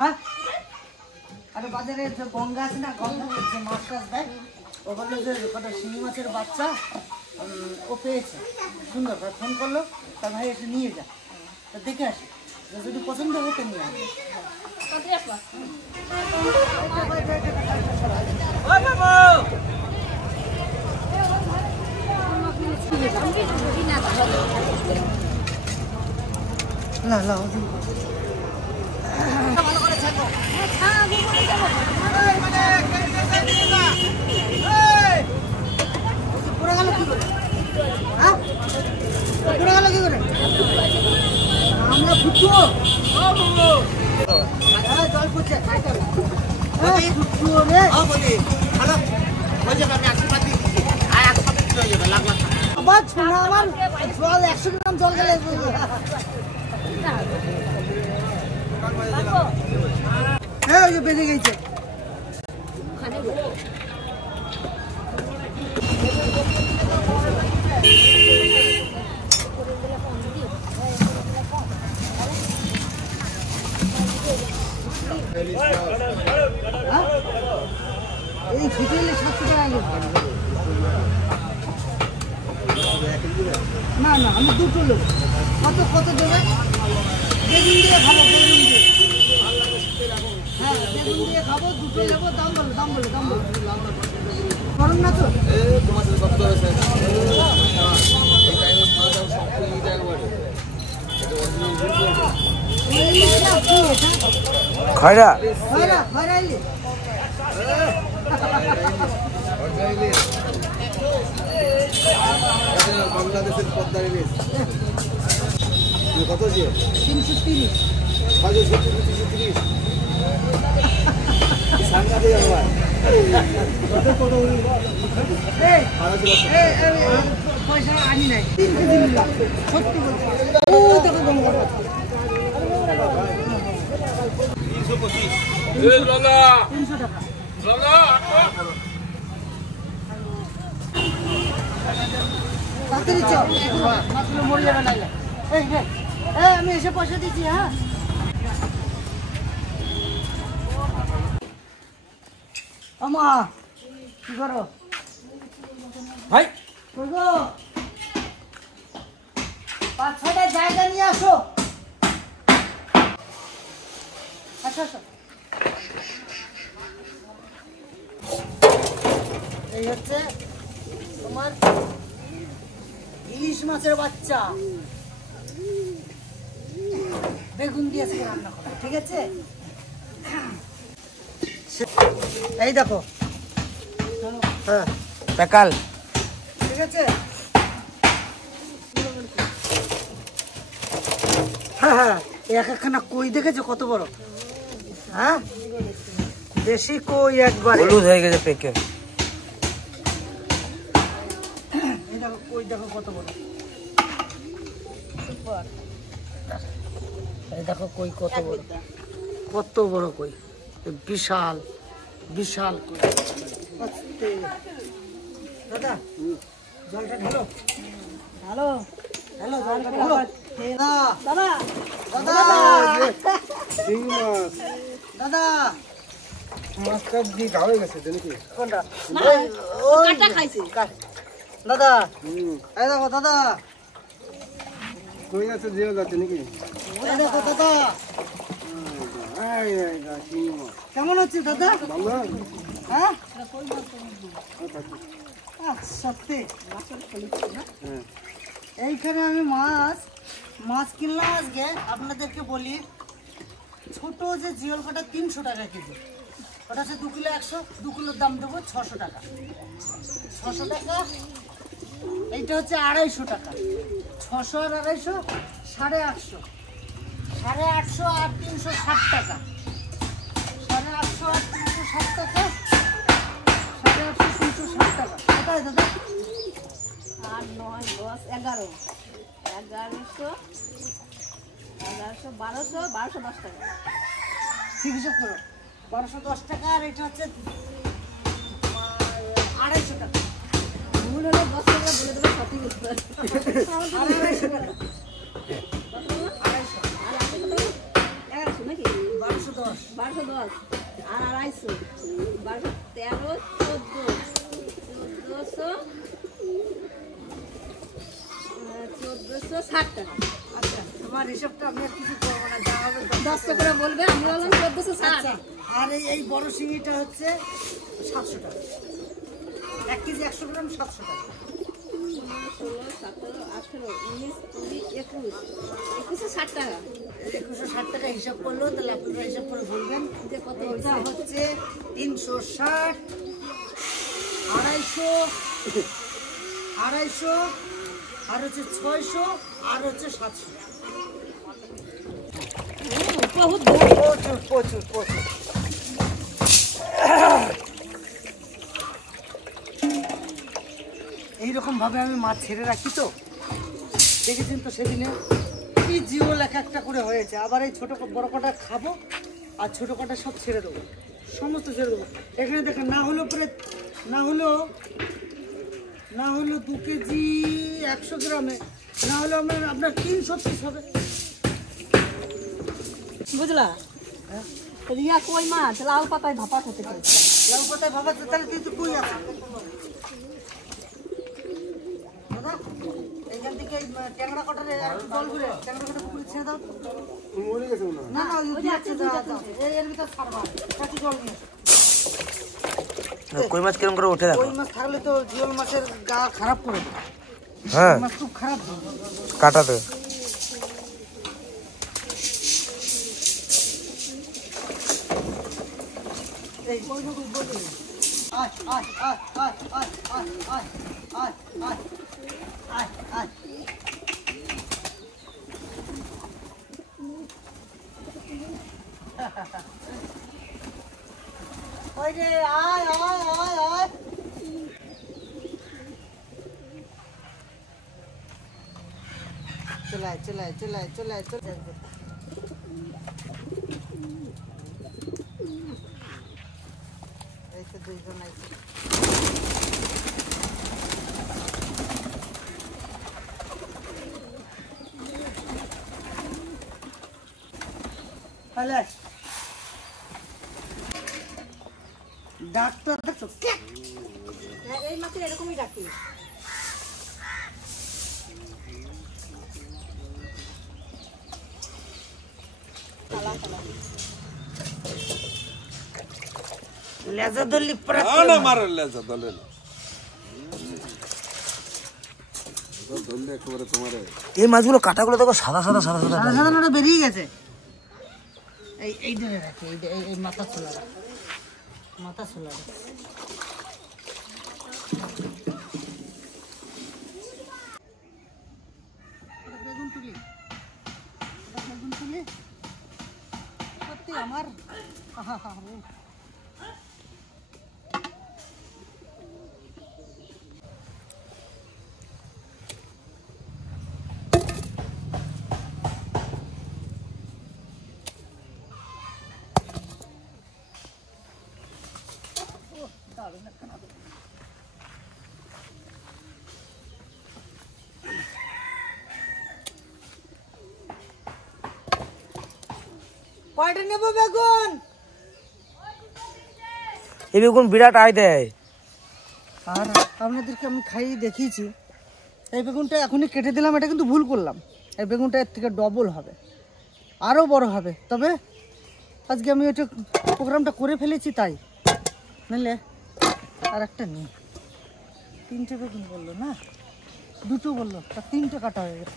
হ্যাঁ আরে বাজারে যে গঙ্গা আছে না, গঙ্গা যে মাছ টাছ দেয়, ও বললো যে কটা শিঙি মাছের বাচ্চা ও পেয়েছে, সুন্দর ভাই ফোন করলো, তার ভাই এসে নিয়ে যা, তা দেখে আসি, যদি পছন্দ হয় তো নিয়ে আসি। না না ভালো করে থাকো। পুরো গেল কি করে? হ্যাঁ পুরো গেল কি করে? আমরা ফুটবো জল পড়ছে ফুটবো রে। আবার শোনা আমার জল 100 গ্রাম জল গেলে হ্যাঁ ওই যে বেঁধে গেছে। এই ছুটে এলে 700 টাকা না না আমি দুটো লোক। কত কত দেবে? বেগুন দিয়ে খাবো, বেগুন দিয়ে। হ্যাঁ বেগুন দিয়ে খাবো, দুটো নেবো। দাম বলো দাম বলো দাম বলো। গরম না তো? খয়রা খয়রা খয়রা এলি বাংলাদেশের পদ্মার ইলিশ কত দিয়ে? 330 পয়সা আনি নাই, 3 কেজি নিলাম সত্যি বলছি। ও দেখো গঙ্গা 300 টাকা। তাড়াতাড়ি চল, মাছগুলো মরে যাবে নাইলে। এই আমি এসে পয়সা দিচ্ছি। হ্যাঁ আমা কি করো ভাই? 5-6টা জায়গা নিয়ে আসো। আচ্ছা আচ্ছা এই হচ্ছে তোমার ইলিশ মাছের বাচ্চা, বেগুন দিয়ে আজকে রান্না করা, ঠিক আছে? এই দেখো হ্যাঁ পেকাল ঠিক আছে। হ্যাঁ হ্যাঁ এক একখানা কই দেখেছো কত বড়? হ্যাঁ দেশি কই একবারে হলুদ হয়ে গেছে পেকে। এই দেখো কই দেখো কত বড়, এই দেখো কই কত বড়, কত বড় কই, বিশাল বিশাল কই। দাদা জলটা ঢালো ঢালো ঢালো জলটা ঢালো। দাদা দাদা দাদা মাছটা দিয়ে খাওয়া গেছে নাকি? কোনটা? কাটা খাইছি দাদা। এই দেখো দাদা, কই আছে জিও যাচ্ছে নাকি? এই দেখো দাদা কেমন হচ্ছে দাদা? ভালো হ্যাঁ সত্যি এইখানে আমি মাছ কিনলাম আজকে। আপনাদেরকে বলি, ছোট যে জিওল কাটা 300 টাকা কেজি, ওটা হচ্ছে 2 কিলো 100, 2 কিলোর দাম দেবো 600 টাকা। 600 টাকা। এইটা হচ্ছে 250 টাকা। 600 আর 250 850, 850 আর 360 টাকা, 850 আর 360 টাকা, 850 360 টাকা। কোথায় দাদা? 8, 9, 10, 11, 1100, 1200, 1210 টাকা। ঠিক হিসাব করো, 1210 টাকা। আর এটা হচ্ছে 250 টাকা। মূল হলে 10 টাকা বলে দেবো, সঠিক উত্তর। 250 টাকা। 250 আর আপনি কত? 1100 নাকি? 1210। 10 আর 250 12 13 1460 টাকা। আচ্ছা তোমার হিসাবটা আমি আর কিছু করবো না, যা হবে 10 টাকা বলবে, আমি বললাম 1460। আচ্ছা আর এই বড় শিঙিটা হচ্ছে 700 টাকা, 1 কেজি 100 গ্রাম 700 টাকা। 16 17 18 19 20 21 2160 টাকা। 2160 টাকা হিসাব করলো, তাহলে আপনারা হিসাব করে বলবেন যে কত এটা হয়েছে। হচ্ছে 360, 250, 250 আর হচ্ছে 600 আর হচ্ছে 700। বহুত প্রচুর প্রচুর প্রচুর। এইরকম ভাবে আমি মাছ ছেড়ে রাখি, তো দেখেছেন তো সেদিনে কি জিওল এক একটা করে হয়েছে। আবার এই ছোট বড় কটা খাবো আর ছোট কটা সব ছেড়ে দেবো, সমস্ত ছেড়ে দেবো। এখানে দেখেন না হলেও প্রায় না হলেও 2 কেজি 100 গ্রামে না হলেও আপনার 300 পিস হবে। বুঝলা? রিয়া কই মাছ লাউ পাতায় ভাপা খেতে চাইছে। লাউ পাতায় ভাবাচ্ছে, তাহলে তুই তো কই আছে দাদা? এইখান থেকে এই ট্যাংরা কটারে একটু জল ঘুরে ট্যাংরা কটা পুকুরে ছেড়ে দাও। মরে গেছে মনে হয়। না না ওই যাচ্ছে, এর ভিতর ছাড়বা, একটু জল নিয়ে কই মাছ কিরম করে উঠে দেখো। ওই মাছ থাকলে তো জিওল মাছের গা খারাপ করে দেয়। হ্যাঁ মাছ খুব খারাপ হয়। কাটাতে এই বই বই আয় আয় আয় আয় আয় আয় আয় আয় আয় আয় আয়। ওই রে আয় আয় আয় আয়। চলায় চলায় চলায় চলায় চলায়। এই তো দুইজন আইছে। হ্যালো ডাক্তার দেখছো? হ্যাঁ, এই মাছের এরকমই ডাকি। লেজা দলি পড়া না মারেন লেজা দলে না। ধরলে একেবারে তোমারে এই মাছগুলো কাটাগুলো দেখো সাদা সাদা সাদা সাদা। সাধারণত বেরিয়ে গেছে। এই ধরে রাখি, এই মাথা ছোলা মাথা ছোলা। বেগুন তুলি সত্যি আমার কয়টা নেবো বেগুন? এই বেগুন বিরাট আয় দেয়। আর আপনাদেরকে আমি খাইয়ে দেখিয়েছি। এই বেগুনটা এখনই কেটে দিলাম, এটা কিন্তু ভুল করলাম। এই বেগুনটা এর থেকে ডবল হবে, আরও বড় হবে। তবে আজকে আমি ওইটা প্রোগ্রামটা করে ফেলেছি, তাই নাহলে আর একটা নেই। 3টে বেগুন বললো না, 2টো বললো, তা 3টে কাটা হয়ে গেছে।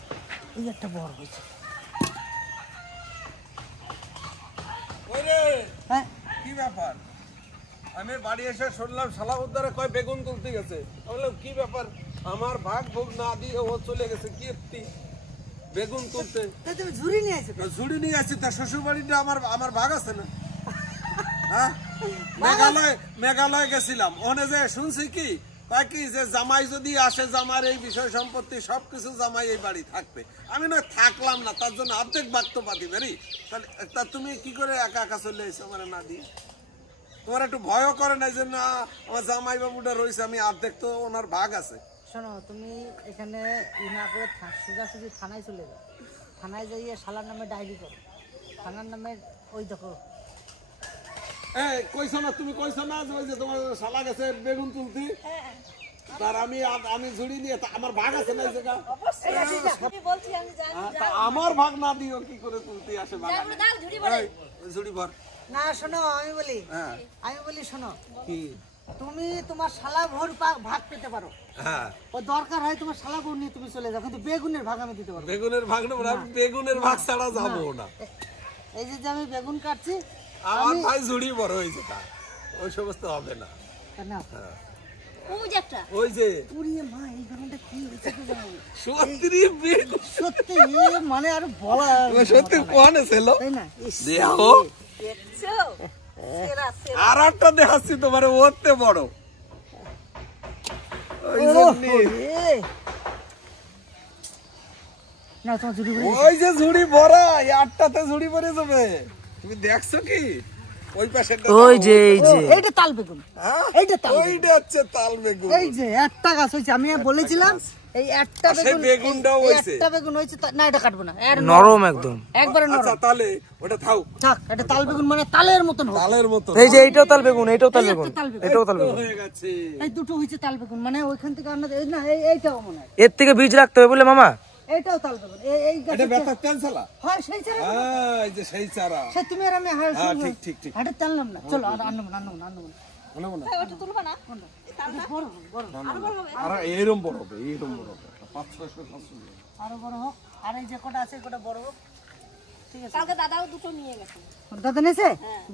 এই একটা বড় হয়েছে। হ্যাঁ কি ব্যাপার? আমি বাড়ি এসে শুনলাম সালাউদ্দারে কয় বেগুন তুলতে গেছে। আমি বললাম কি ব্যাপার? আমার ভাগ ভোগ না দিয়ে ও চলে গেছে কীর্তি বেগুন তুলতে। তাই তুমি ঝুড়ি নিয়ে আসো। ঝুড়ি নিয়ে আসছি, তার শ্বশুর বাড়িটা আমার ভাগ আছে না। হ্যাঁ, মেঘালয় গেছিলাম, ওখানে যে শুনছি কি কি যে জামাই যদি আসে, জামার এই বিষয় সম্পত্তি সবকিছু জামাই এই বাড়ি থাকবে। আমি না থাকলাম না, তার জন্য অর্ধেক বাক্য পাতি বেরি। তাহলে তা তুমি কি করে একা একা চলে এসো আমার না দিয়ে? তোমার একটু ভয়ও করে না যে না আমার জামাই বাবুটা রয়েছে, আমি অর্ধেক তো ওনার ভাগ আছে। শোনো, তুমি এখানে না করে সোজাসুজি থানায় চলে যাও। থানায় যাইয়ে শালার নামে ডায়েরি করো। থানার নামে ওই দেখো এই কইছো না তুমি কইছো না যে ওই যে তোমার শালা গেছে বেগুন তুলতি তার আমি ঝুড়ি নিয়ে আমার ভাগ আছে না এই জায়গা আমি বলছি আমি জানি তা আমার ভাগ না দিও কি করে তুলতি আসে বাগানে দাও ঝুড়ি ভরে এই, ওই ঝুড়ি ভর না শোনো হ্যাঁ আমি বলি শোনো কি তুমি তোমার শালা ভোর ভাগ পেতে পারো, হ্যাঁ ও দরকার হয় তোমার শালা ভোর নিয়ে তুমি চলে যাও, কিন্তু বেগুনের ভাগ আমি দিতে পারবো না। বেগুনের ভাগ নেবো না, আমি বেগুনের ভাগ ছাড়া যাবো না। এই যে আমি বেগুন কাটছি আমার ভাই ঝুড়ি বড় হয়েছে তা ওই সমস্ত হবে না। না ওই যে একটা ওই যে পুরিয়ে মা এই বেগুনটা কি হয়েছে তো জানো সত্যি বেগুন সত্যি মানে আর বলা সত্যি কোয়ানে ছিল তাই না ইস, দেখো দেখছো সেরা সেরা আর একটা দেখাচ্ছি তোমার ওতে বড় ওই ও, জন্যে। এ। না তোমার জুড়ি ভরে ওই যে ঝুড়ি ভরা এই আটটাতে ঝুড়ি ভরে যাবে তুমি দেখছো কি ওই পাশে ওই যে এই যে এইটা তাল বেগুন এইটা তাল বেগুন। ওইটা হচ্ছে তাল বেগুন এই যে একটা গাছ হয়েছে আমি বলেছিলাম এই একটা আর সেই বেগুন বেগুনটাও এই হয়েছে। একটা বেগুন হয়েছে না এটা কাটবো না এর নরম একদম। একবারে আচ্ছা নরম তাহলে ওটা থাক থাক এটা তাল বেগুন মানে তালের মতন হোক তালের মতো এই যে এইটাও তাল বেগুন, এইটাও তাল এই বেগুন, একটা তাল বেগুন। এটাও তাল বেগুন। হয়ে গেছে এই দুটো হয়েছে তাল বেগুন মানে ওইখান থেকে আনা এই না এইটাও মনে হয় এর থেকে বীজ রাখতে হবে বলে মামা। এইটাও তাল বেগুন এই এটা গাছের ব্যথা চালা হয় সেই চারা এই যে সেই চারা সে তুমি আর আমি হাড় হ্যাঁ, ঠিক, ঠিক, ঠিক। হাড়ে টানলাম না চলো আর আনবো মনে মনে ওটা তুলবা না বড় হোক, বড় হোক। আর এরম বড় হবে এরম বড় হবে 500-600 আরো বড় হোক আর এই যে কটা আছে কটা বড় হোক ঠিক আছে কালকে দাদাও দুটো নিয়ে গেছে দাদা নেছে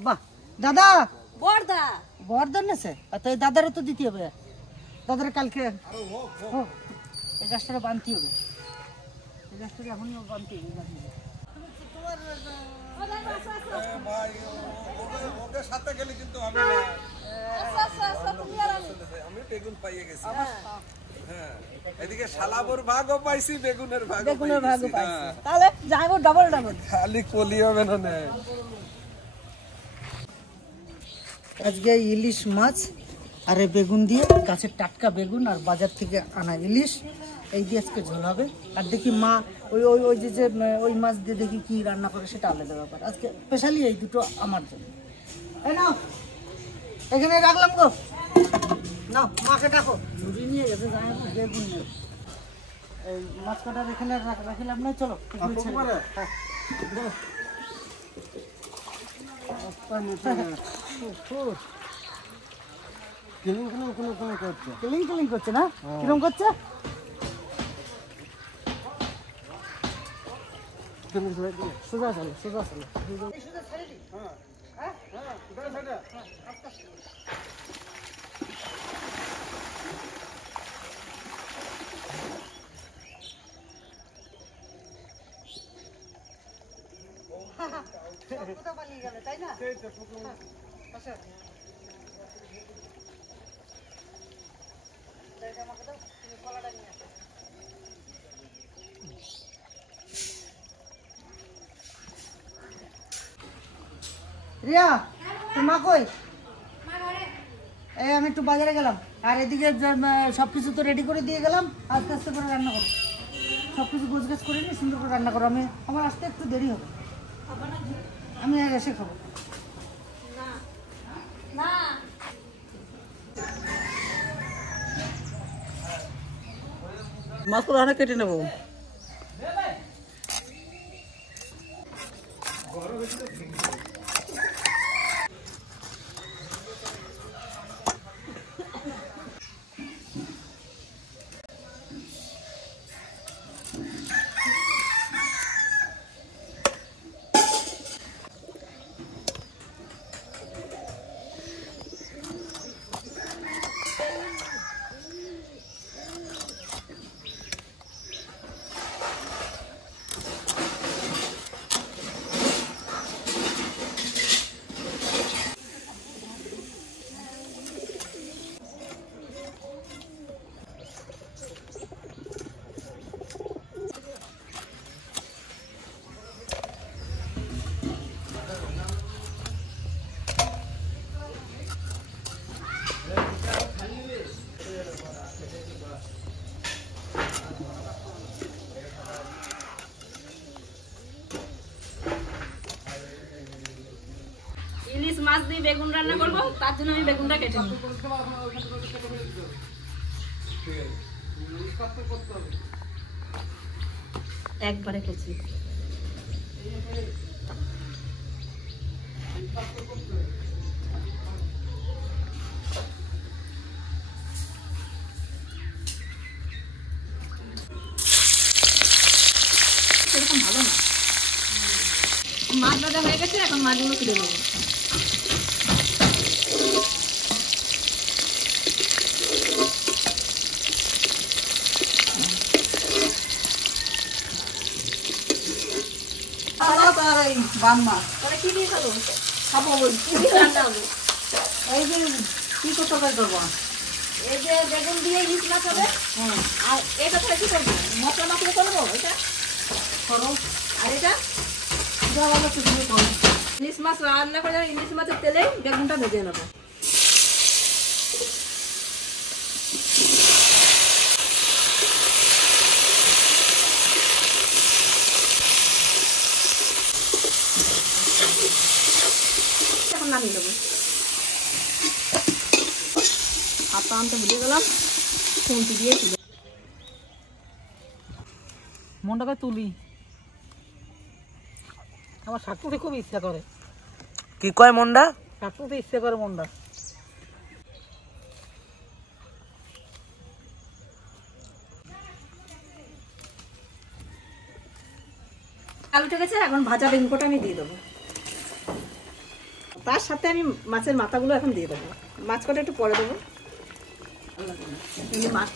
বাহ দাদা বড়দা বর্ধন নেছে তো এই দাদারে তো দিতে হবে দাদারে কালকে হোক এই গাছটা বানতে হবে এই গাছটা এখন বানতে হবে তোমার ভাই ওকে সাথে গেলে কিন্তু হবে না তুমি আর আমি আমি বেগুন পাইয়ে গেছি হ্যাঁ এদিকে শালাবুর ভাগও পাইছি বেগুনের ভাগও বেগুনের ভাগও পাইছি পাইছি তাহলে যাইবো ডাবল ডাবল খালি কলি হবে না নে। আজকে ইলিশ মাছ আর এই বেগুন দিয়ে গাছের টাটকা বেগুন আর বাজার থেকে আনা ইলিশ এই দিয়ে আজকে ঝোল হবে আর দেখি মা ওই ওই ওই যে ওই মাছ দিয়ে দেখি কি রান্না করে সেটা আলাদা ব্যাপার আজকে স্পেশালি এই দুটো আমার জন্য এই নাও এখানে রাখলাম গো নাও মাকে ডাকো ঝুড়ি নিয়ে গেছে যাই হোক বেগুন নেই এই মাছ কাটার এখানে রাখিলাম না চলো এখানে ছেড়ে দাও। হ্যাঁ দাও। কিলিং করছে না কিরম করছে সোজা চলো সোজা চলো তাই না রিয়া তোর মা কই এই আমি একটু বাজারে গেলাম আর এদিকে সবকিছু তো রেডি করে দিয়ে গেলাম আস্তে আস্তে করে রান্না করো সবকিছু গোছগাছ করে নিয়ে সুন্দর করে রান্না করো আমার আসতে একটু দেরি হবে আমি আর এসে খাবো না মাছগুলো অনেক কেটে নেবো মাছ দিয়ে বেগুন রান্না করবো, তার জন্য আমি বেগুনটা কেটে নিই। একবারে কেছি। সেরকম ভালো না। মাছ ভাজা হয়ে গেছে, এখন মাছগুলো তুলে নেবো। কি দিয়ে খাবো? খাবো কি দিয়ে রান্না হবে? এই যে কি তরকারি করবো? এই যে বেগুন দিয়ে ইলিশ মাছ হবে। আর এটা তাহলে কি করবো? মশলা মাখিয়ে করবো এটা করো। আর এটা ইলিশ মাছ রান্না করে ইলিশ মাছের তেলে বেগুনটা ভেজে নেবো। এখন নামিয়ে দেবো। হাতটা আনতে ভুলে গেলাম, খুন্তি দিয়ে তুলে মনটাকে তুলি। আমার শাক তুলতে খুব ইচ্ছা করে। কি কয় মন্ডা? শাক তুলতে ইচ্ছে করে মনটা। আলু ঠিক আছে, এখন ভাজা বেগুন কটা আমি দিয়ে দেবো। তার সাথে আমি মাছের মাথাগুলো এখন দিয়ে দেবো। মাছ কটা একটু পরে দেবো। মাছ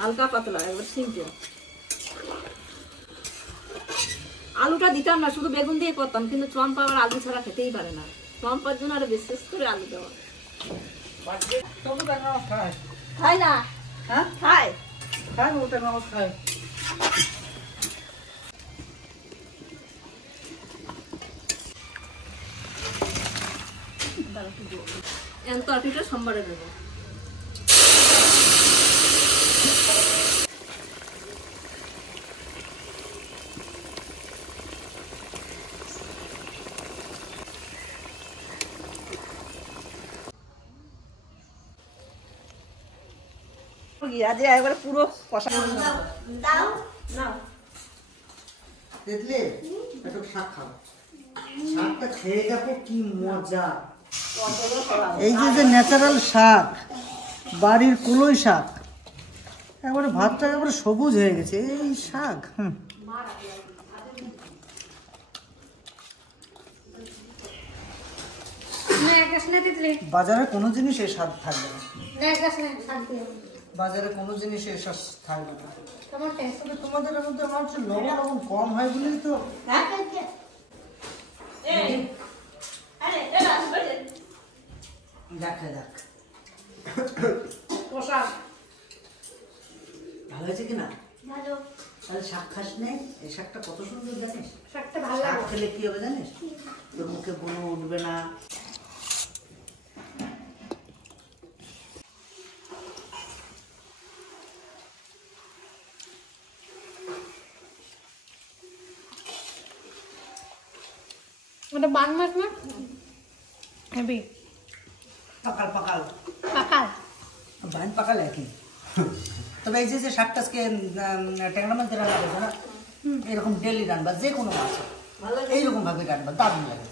হালকা পাতলা, একবার সিম্পল। আলুটা দিতাম না, শুধু বেগুন দিয়ে করতাম, কিন্তু চম্পা আবার আলু ছাড়া খেতেই পারে না। চম্পার জন্য আরো বিশেষ করে আলু দেওয়া। খাই না? হ্যাঁ খাই। খাই, ওটা নামাজ খাই। এখন তরকারিটা সোমবারে দেবো। আজকে একবারে পুরো কষা দাও না। দেখলে একটু শাক খাও, শাকটা খেয়ে দেখো কি মজা। এই যে যে ন্যাচারাল শাক, বাড়ির কুলোই শাক, একবারে ভাতটা একবারে সবুজ হয়ে গেছে এই শাক। বাজারে কোনো জিনিস এর স্বাদ থাকবে না। বাজারে কোনো জিনিস এর স্বাদ থাকবে না। তবে তোমাদের মধ্যে আমার একটু লবণ কম হয় বলেই তো। দেখা যাক ভালো হয়েছে কিনা। তাহলে শাক খাস নেই, এই শাকটা কত সুন্দর জানিস। শাকটা ভালো শাক খেলে কি হবে জানিস, তোর মুখে কোনো উঠবে না। ওটা বান মাছ না হেবি পাকাল পাকাল পাকাল বান পাকাল একই। তবে এই যে যে শাকটাকে ট্যাংরা মাছ দিয়ে রান্না করবে না, এরকম ডেলি রান্না যে কোনো মাছ এইরকম ভাবে রান্না দারুণ লাগে।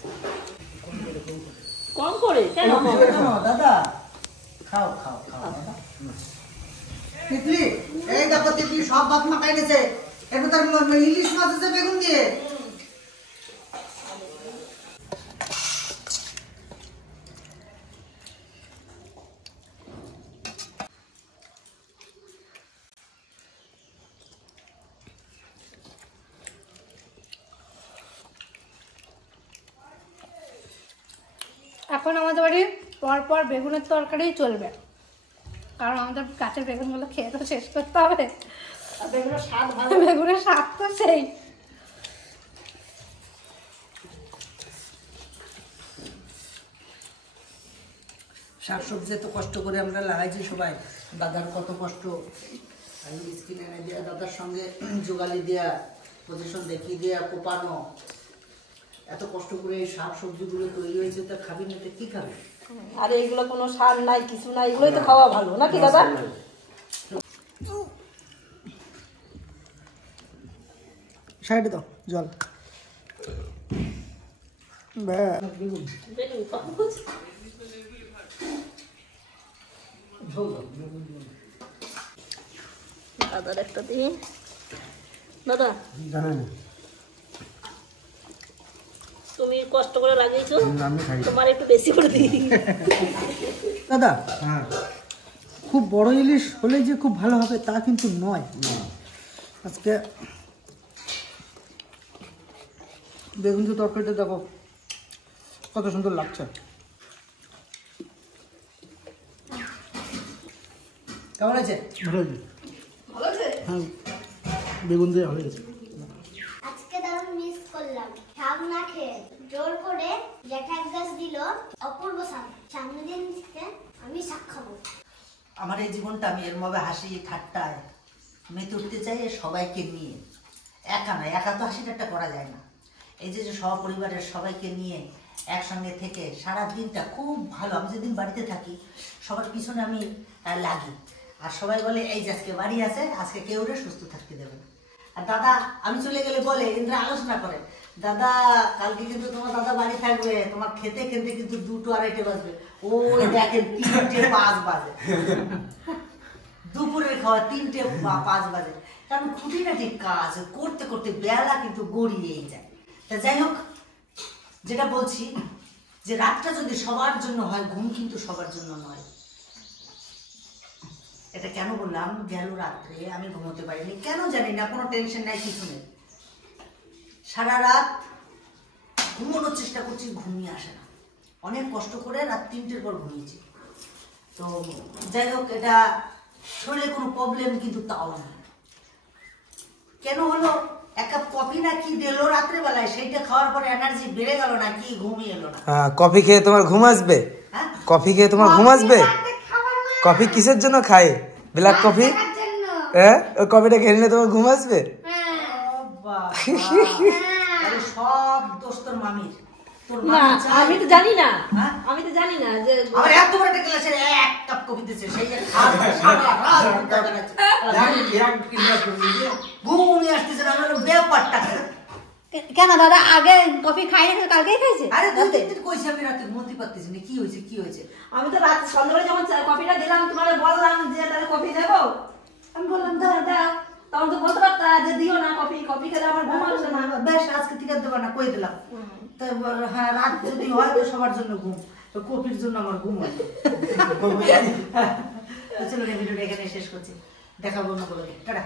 কম করে কেন? দাদা খাও খাও খাও দাদা। তিতলি, এই দেখো তিতলি সব ভাত মাখাই গেছে। এরপর তার ইলিশ মাছ আছে বেগুন দিয়ে। এখন আমাদের বাড়ি পরপর বেগুনের তরকারি চলবে, কারণ আমাদের গাছের বেগুনগুলো খেয়ে তো শেষ করতে হবে। বেগুনের স্বাদ তো সেই। শাকসবজি এত কষ্ট করে আমরা লাগাইছি সবাই, দাদার কত কষ্ট। স্কিন এনে দেওয়া, দাদার সঙ্গে যোগালি দেওয়া, পজিশন দেখিয়ে দেওয়া, কোপানো, এত কষ্ট করে এই শাক সবজিগুলো তৈরি হয়েছে, তা খাবি না তো কি খাবি? আর এইগুলো কোনো সার নাই, কিছু নাই, এগুলোই তো খাওয়া ভালো নাকি দাদা? সাইডে দাও জল। দাদার একটা দিই দাদা, তুমি কষ্ট করে লাগিয়েছো, তোমার একটু বেশি করে দিই। দাদা খুব বড় ইলিশ হলে যে খুব ভালো হবে তা কিন্তু নয়। আজকে বেগুন দিয়ে তরকারিটা দেখো কত সুন্দর লাগছে। কেমন আছে? ভালো আছে? হ্যাঁ, বেগুন দিয়ে হয়ে গেছে। আজকে দারুণ মিস করলাম, শাক না খেয়ে জোর করে জ্যাঠা গাছ দিল অপূর্ব শাক। সামনের দিন থেকে আমি শাক খাবো। আমার এই জীবনটা আমি এর মধ্যে হাসি ঠাট্টায় মেতে উঠতে চাই সবাইকে নিয়ে। একা না, একা তো হাসি ঠাট্টা করা যায় না। এই যে সপরিবারের সবাইকে নিয়ে একসঙ্গে থেকে সারা দিনটা খুব ভালো। আমি যেদিন বাড়িতে থাকি সবার পিছনে আমি লাগি, আর সবাই বলে এই যে আজকে বাড়ি আছে, আজকে কেউ রে সুস্থ থাকতে দেবে না। আর দাদা আমি চলে গেলে বলে ইন্দ্রা আলোচনা করে, দাদা কালকে কিন্তু তোমার দাদা বাড়ি থাকবে, তোমার খেতে খেতে কিন্তু 2টো 2:30 বাজবে। ওই দেখেন 3টে 5 বাজে, দুপুরের খাওয়া 3টে 5 বাজে। কারণ খুঁটিনাটি কাজ করতে করতে বেলা কিন্তু গড়িয়েই যায়। তা যাই হোক, যেটা বলছি যে রাতটা যদি সবার জন্য হয়, ঘুম কিন্তু সবার জন্য নয়। এটা কেন বললাম? গেল রাত্রে আমি ঘুমোতে পারিনি, কেন জানি না, কোনো টেনশন নাই, কিছু নেই। সারা রাত ঘুমানোর চেষ্টা করছি, ঘুমিয়ে আসে না। অনেক কষ্ট করে রাত 3টের পর ঘুমিয়েছি। তো যাই হোক, এটা শরীরে কোনো প্রবলেম কিন্তু তাও না। কেন হলো? এক কাপ কফি না কি দিল রাত্রেবেলায়, সেইটা খাওয়ার পরে এনার্জি বেড়ে গেল না কি, ঘুমিয়ে এলো না। কফি খেয়ে তোমার ঘুম আসবে? হ্যাঁ, কফি খেয়ে তোমার ঘুম আসবে? কফি কিসের জন্য খায়? Black coffee? হ্যাঁ, ওই কফিটা খেয়ে নিলে তোমার ঘুম আসবে? আরে সব দোষ তোর মামির। তোর না, মামি চায়- আমি তো জানি না, হ্যাঁ? আমি তো জানি না যে আবার এত বড় একটা গ্লাসে 1 কাপ কফি দিচ্ছে, সেই যে খাওয়া সারা রাত ঘুমটা বেড়াচ্ছে। ঘুমিয়ে আসতেছে না, আমার ব্যাপারটা কি? কেন দাদা আগে কফি খাই না, কালকেই খাইছে? আরে 2-3 দিন কইছি আমি রাতে ঘুমোতে পারতেছি না, কি হয়েছে কি হয়েছে? আমি তো রাত সন্ধ্যাবেলা যখন কফিটা দিলাম, তোমার বললাম যে তাহলে কফি দেবো, আমি বললাম দাও দাও, তখন তো বলতে পারতা যে দিও না কফি, কফি খেলে আমার ঘুম আসে না। বেশ, আজকে ঠিক দেবো না, কই দিলাম। তো হ্যাঁ, রাত যদি হয় তো সবার জন্য ঘুম, তো কফির জন্য আমার ঘুম হয়। তো চলো ভিডিওটা এখানে শেষ করছি, দেখাবো না বলে টাটা।